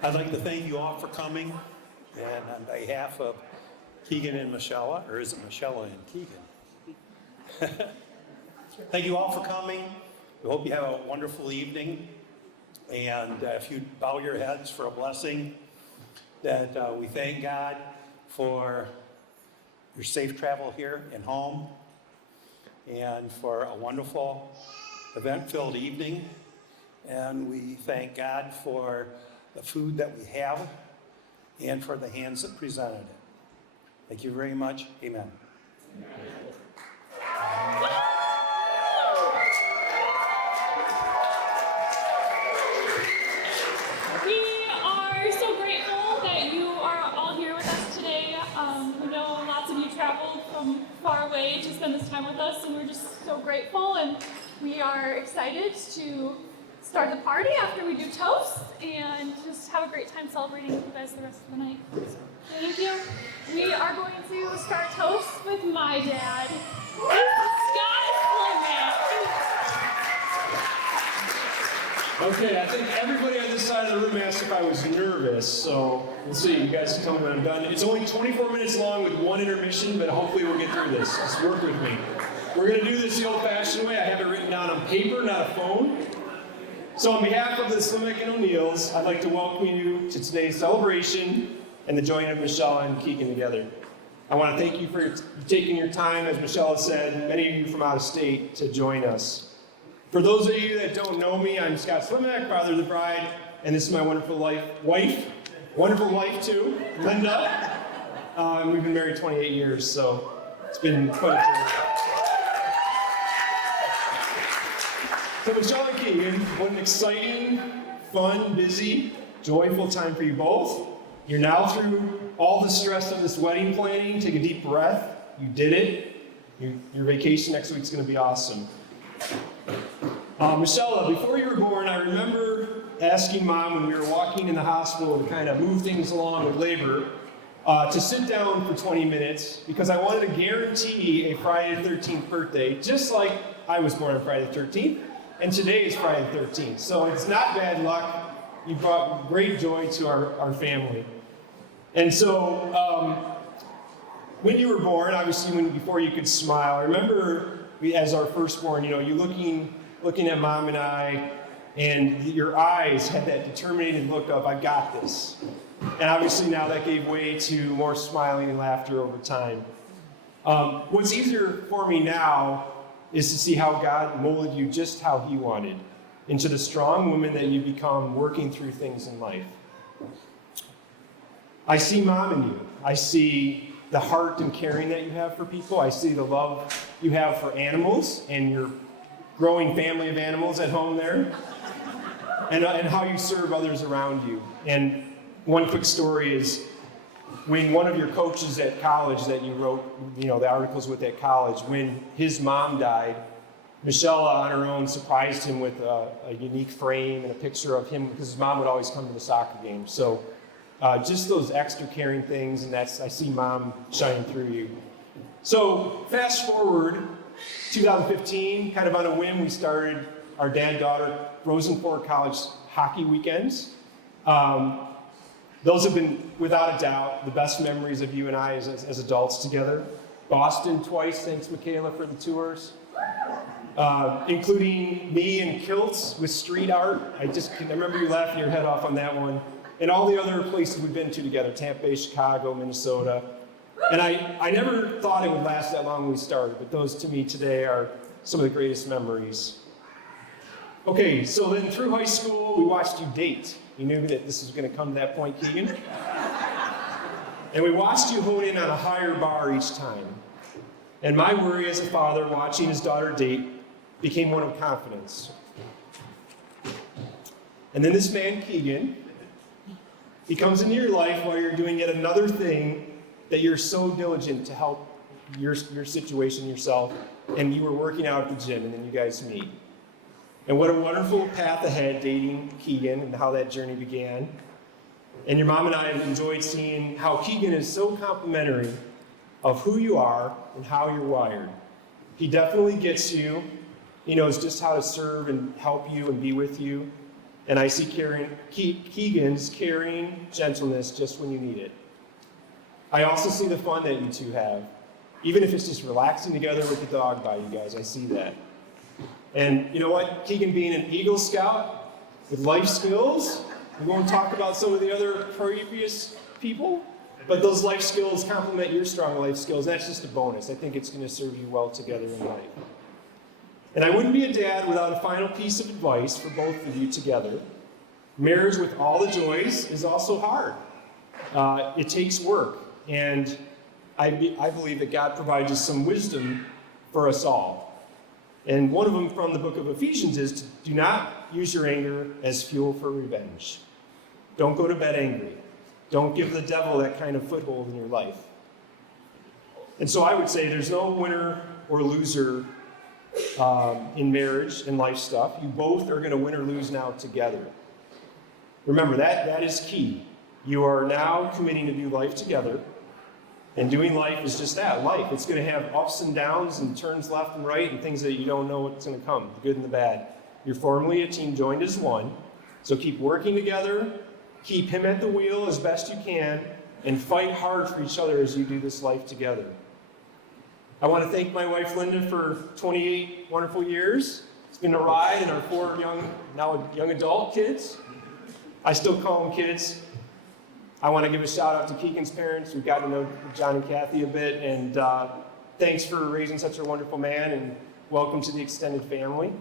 I'd like to thank you all for coming, and on behalf of Keegan and Michella, or is it Michella and Keegan? Thank you all for coming. We hope you have a wonderful evening, and if you bow your heads for a blessing, that we thank God for your safe travel here and home, and for a wonderful event-filled evening, and we thank God for the food that we have, and for the hands that presented it. Thank you very much. Amen. We are so grateful that you are all here with us today. We know lots of you traveled from far away to spend this time with us, and we're just so grateful, and we are excited to start the party after we do toast and just have a great time celebrating with you guys the rest of the night. So, thank you. We are going to start toast with my dad. Scott Okay, I think everybody on this side of the room asked if I was nervous, so we'll see. You guys can tell me when I'm done. It's only 24 minutes long with one intermission, but hopefully we'll get through this. Just work with me. We're going to do this the old-fashioned way. I have it written down on paper, not a phone. So on behalf of the Slimek and O'Neills, I'd like to welcome you to today's celebration and the joining of Michella and Keegan together. I want to thank you for taking your time, as Michella said, many of you from out of state, to join us. For those of you that don't know me, I'm Scott Slimek, father of the bride, and this is my wonderful wife too, Linda. And we've been married 28 years, so it's been quite a journey. So Michella and Keegan, what an exciting, fun, busy, joyful time for you both. You're now through all the stress of this wedding planning. Take a deep breath. You did it. Your vacation next week's going to be awesome. Michella, before you were born, I remember asking Mom when we were walking in the hospital to kind of move things along with labor, to sit down for 20 minutes because I wanted to guarantee a Friday the 13th birthday, just like I was born on Friday the 13th. And today is Friday the 13th, so it's not bad luck. You brought great joy to our family. And so, when you were born, obviously before you could smile, I remember as our firstborn, you looking at Mom and I, and your eyes had that determined look of, I got this. And obviously now that gave way to more smiling and laughter over time. What's easier for me now is to see how God molded you just how He wanted, into the strong woman that you become working through things in life. I see Mom in you. I see the heart and caring that you have for people. I see the love you have for animals and your growing family of animals at home there, and how you serve others around you. And one quick story is, when one of your coaches at college that you wrote, the articles with at college, when his mom died, Michella on her own surprised him with a unique frame and a picture of him, because his mom would always come to the soccer games. So just those extra caring things, and I see Mom shining through you. So fast forward, 2015, kind of on a whim, we started our dad-daughter Frozen Four College hockey weekends. Those have been, without a doubt, the best memories of you and I as adults together. Boston twice, thanks Michella for the tours. Including me in kilts with street art. I remember you laughing your head off on that one. And all the other places we've been to together, Tampa Bay, Chicago, Minnesota. And I never thought it would last that long when we started, but those to me today are some of the greatest memories. Okay, so then through high school, we watched you date. You knew that this was going to come to that point, Keegan. And we watched you hone in on a higher bar each time. And my worry as a father watching his daughter date became one of confidence. And then this man, Keegan, he comes into your life while you're doing yet another thing that you're so diligent to help your situation yourself, and you were working out at the gym, and then you guys meet. And what a wonderful path ahead dating Keegan and how that journey began. And your mom and I have enjoyed seeing how Keegan is so complimentary of who you are and how you're wired. He definitely gets you. He knows just how to serve and help you and be with you. And I see Keegan's caring gentleness just when you need it. I also see the fun that you two have. Even if it's just relaxing together with the dog by you guys, I see that. And you know what? Keegan being an Eagle Scout with life skills, we won't talk about some of the other previous people, but those life skills complement your strong life skills. That's just a bonus. I think it's going to serve you well together in life. And I wouldn't be a dad without a final piece of advice for both of you together. Marriage with all the joys is also hard. It takes work, and I believe that God provides us some wisdom for us all. And one of them from the book of Ephesians is to do not use your anger as fuel for revenge. Don't go to bed angry. Don't give the devil that kind of foothold in your life. And so I would say there's no winner or loser in marriage and life stuff. You both are going to win or lose now together. Remember, that is key. You are now committing to do life together. And doing life is just that, life. It's going to have ups and downs and turns left and right and things that you don't know what's going to come, the good and the bad. You're formally a team joined as one. So keep working together, keep him at the wheel as best you can, and fight hard for each other as you do this life together. I want to thank my wife Linda for 28 wonderful years. It's been a ride, and our 4 young adult kids. I still call them kids. I want to give a shout out to Keegan's parents. We've gotten to know John and Kathy a bit, and thanks for raising such a wonderful man, and welcome to the extended family.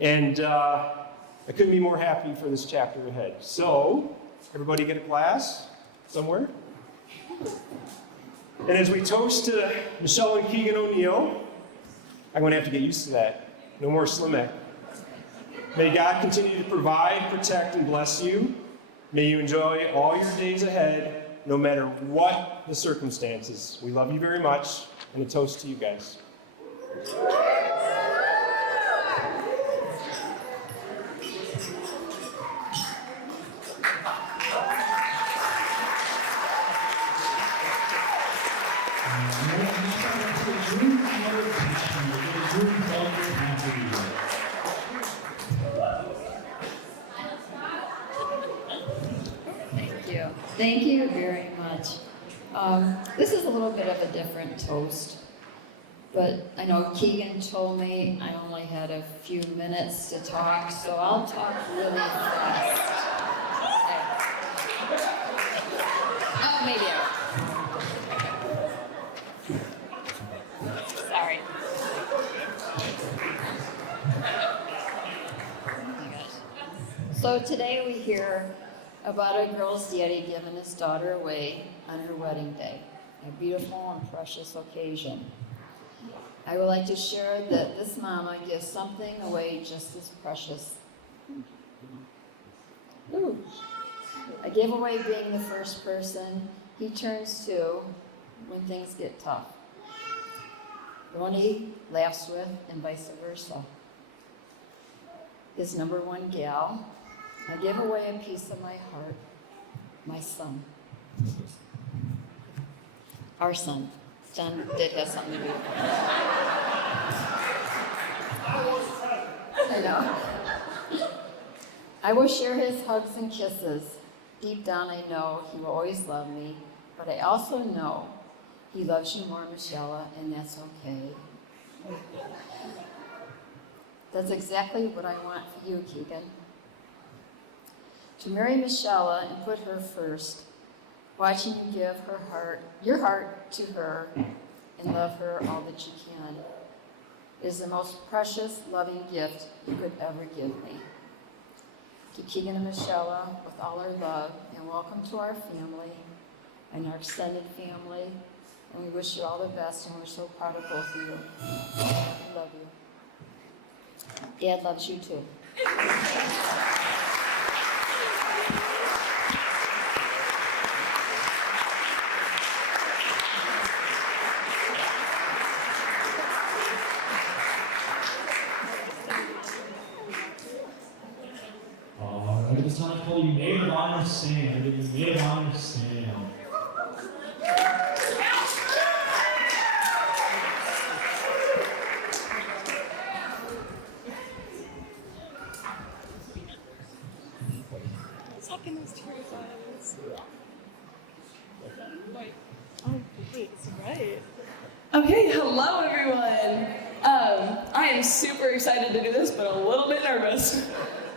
And I couldn't be more happy for this chapter ahead. So, everybody get a glass somewhere? And as we toast to Michelle and Keegan O'Neill, I'm going to have to get used to that. No more Slimek. May God continue to provide, protect, and bless you. May you enjoy all your days ahead, no matter what the circumstances. We love you very much, and a toast to you guys. Thank you very much. This is a little bit of a different toast, but I know Keegan told me I only had a few minutes to talk, so I'll talk really fast. Oh, maybe Sorry. Oh my gosh. So today we hear about a girl's daddy giving his daughter away on her wedding day, a beautiful and precious occasion. I would like to share that this mama gives something away just as precious. Ooh. A giveaway being the first person he turns to when things get tough. The one he laughs with and vice versa. His number one gal, I give away a piece of my heart, my son. Our son. John did have something to do with it. I know. I will share his hugs and kisses. Deep down I know he will always love me, but I also know he loves you more, Michella, and that's okay. That's exactly what I want for you, Keegan. To marry Michella and put her first, watching you give your heart to her and love her all that you can, is the most precious, loving gift you could ever give me. To Keegan and Michella, with all our love, and welcome to our family and our extended family, and we wish you all the best, and we're so proud of both of you. I love you. Dad loves you too. Alright, it's time to call you Maid of Honor Sam. Give you Maid of Honor Sam. sucking those tears out. Wait. Oh, wait, it's right. Okay, hello everyone. I am super excited to do this, but a little bit nervous.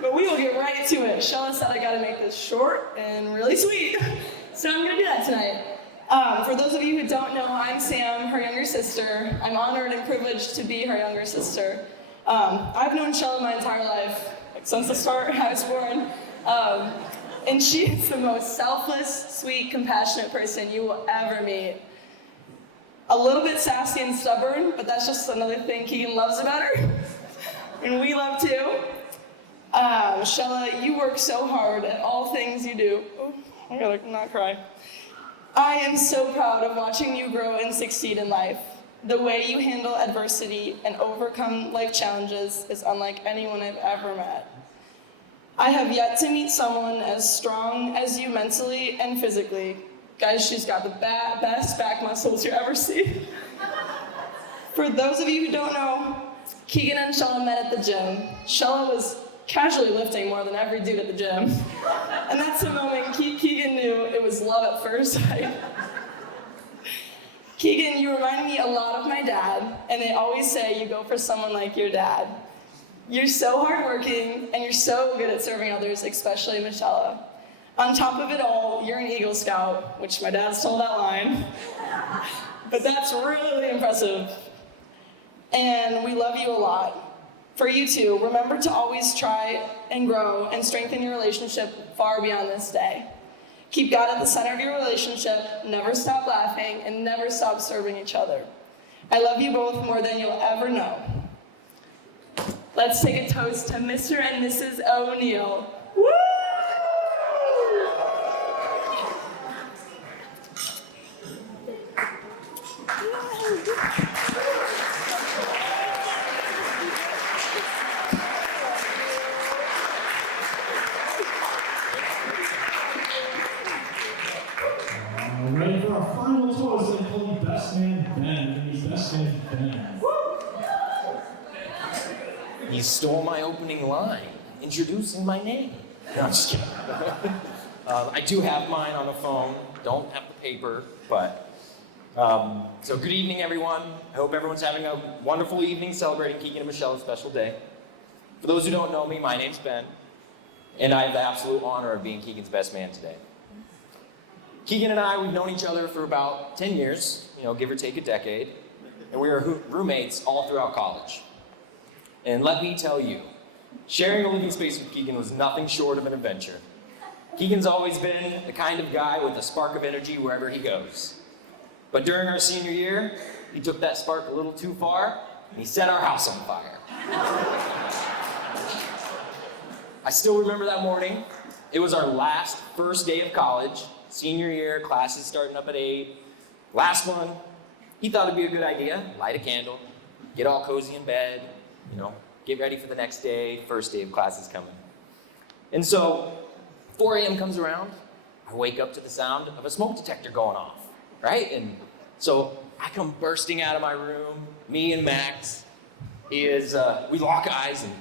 But we will get right to it. Michella said I gotta make this short and really sweet. So I'm gonna do that tonight. For those of you who don't know, I'm Sam, her younger sister. I'm honored and privileged to be her younger sister. I've known Michella my entire life, like since the start I was born. And she is the most selfless, sweet, compassionate person you will ever meet. A little bit sassy and stubborn, but that's just another thing Keegan loves about her. And we love too. Michella, you work so hard at all things you do. Oh, I gotta not cry. I am so proud of watching you grow and succeed in life. The way you handle adversity and overcome life challenges is unlike anyone I've ever met. I have yet to meet someone as strong as you mentally and physically. Guys, she's got the best back muscles you ever see. For those of you who don't know, Keegan and Michella met at the gym. Michella was casually lifting more than every dude at the gym. And that's the moment Keegan knew it was love at first sight. Keegan, you remind me a lot of my dad, and they always say you go for someone like your dad. You're so hardworking, and you're so good at serving others, especially Michella. On top of it all, you're an Eagle Scout, which my dad stole that line. But that's really impressive. And we love you a lot. For you too, remember to always try and grow and strengthen your relationship far beyond this day. Keep God at the center of your relationship, never stop laughing, and never stop serving each other. I love you both more than you'll ever know. Let's take a toast to Mr. and Mrs. O'Neill. Woo! Ready for our final toast, I call you Best Man Ben. He's Best Man Ben. You stole my opening line, introducing my name. No, I'm just kidding. I do have mine on the phone. Don't have the paper, but so good evening, everyone. I hope everyone's having a wonderful evening celebrating Keegan and Michelle's special day. For those who don't know me, my name's Ben, and I have the absolute honor of being Keegan's best man today. Keegan and I, we've known each other for about 10 years, give or take a decade, and we were roommates all throughout college. And let me tell you, sharing a living space with Keegan was nothing short of an adventure. Keegan's always been the kind of guy with a spark of energy wherever he goes. But during our senior year, he took that spark a little too far, and he set our house on fire. I still remember that morning. It was our first day of college, senior year, classes starting up at 8. Last one, he thought it'd be a good idea, light a candle, get all cozy in bed, get ready for the next day, first day of classes coming. And so, 4 a.m. comes around, I wake up to the sound of a smoke detector going off, right? And so I come bursting out of my room, me and Max, we lock eyes and,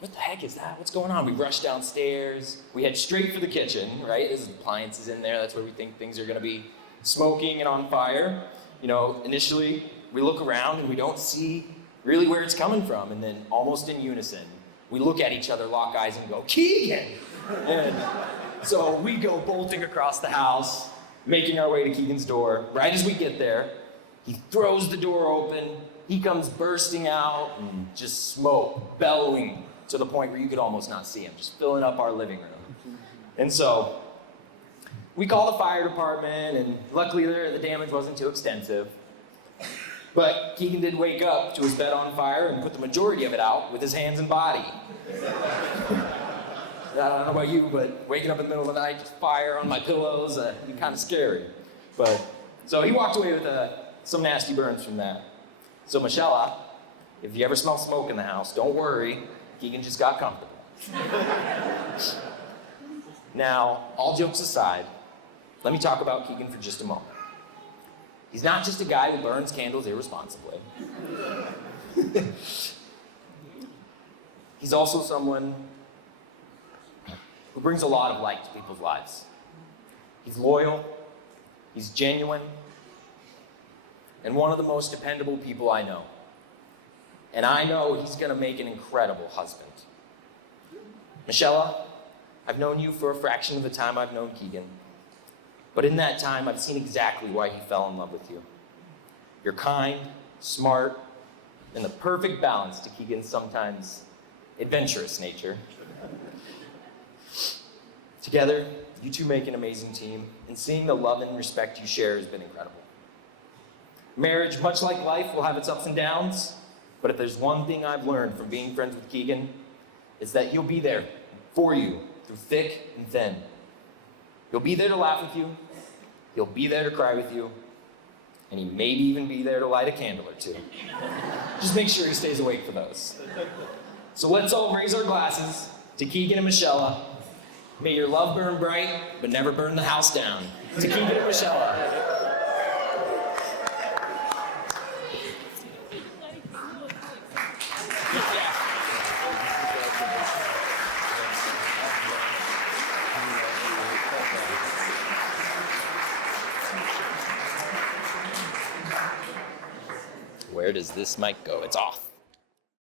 what the heck is that? What's going on? We rush downstairs, we head straight for the kitchen, right? There's appliances in there, that's where we think things are gonna be smoking and on fire. Initially, we look around and we don't see really where it's coming from, and then almost in unison, we look at each other, lock eyes, and go, Keegan! And so we go bolting across the house, making our way to Keegan's door. Right as we get there, he throws the door open, he comes bursting out, and just smoke, bellowing to the point where you could almost not see him, just filling up our living room. And so we call the fire department, and luckily the damage wasn't too extensive. But Keegan did wake up to his bed on fire and put the majority of it out with his hands and body. I don't know about you, but waking up in the middle of the night, just fire on my pillows, be kind of scary. So he walked away with some nasty burns from that. So Michella, if you ever smell smoke in the house, don't worry, Keegan just got comfortable. Now, all jokes aside, let me talk about Keegan for just a moment. He's not just a guy who burns candles irresponsibly. He's also someone who brings a lot of light to people's lives. He's loyal, he's genuine, and one of the most dependable people I know. And I know he's gonna make an incredible husband. Michella, I've known you for a fraction of the time I've known Keegan. But in that time, I've seen exactly why he fell in love with you. You're kind, smart, and the perfect balance to Keegan's sometimes adventurous nature. Together, you two make an amazing team, and seeing the love and respect you share has been incredible. Marriage, much like life, will have its ups and downs, but if there's one thing I've learned from being friends with Keegan, it's that he'll be there for you through thick and thin. He'll be there to laugh with you, he'll be there to cry with you, and he maybe even be there to light a candle or two. Just make sure he stays awake for those. So let's all raise our glasses to Keegan and Michella. May your love burn bright, but never burn the house down. To Keegan and Michella. Where does this mic go? It's off.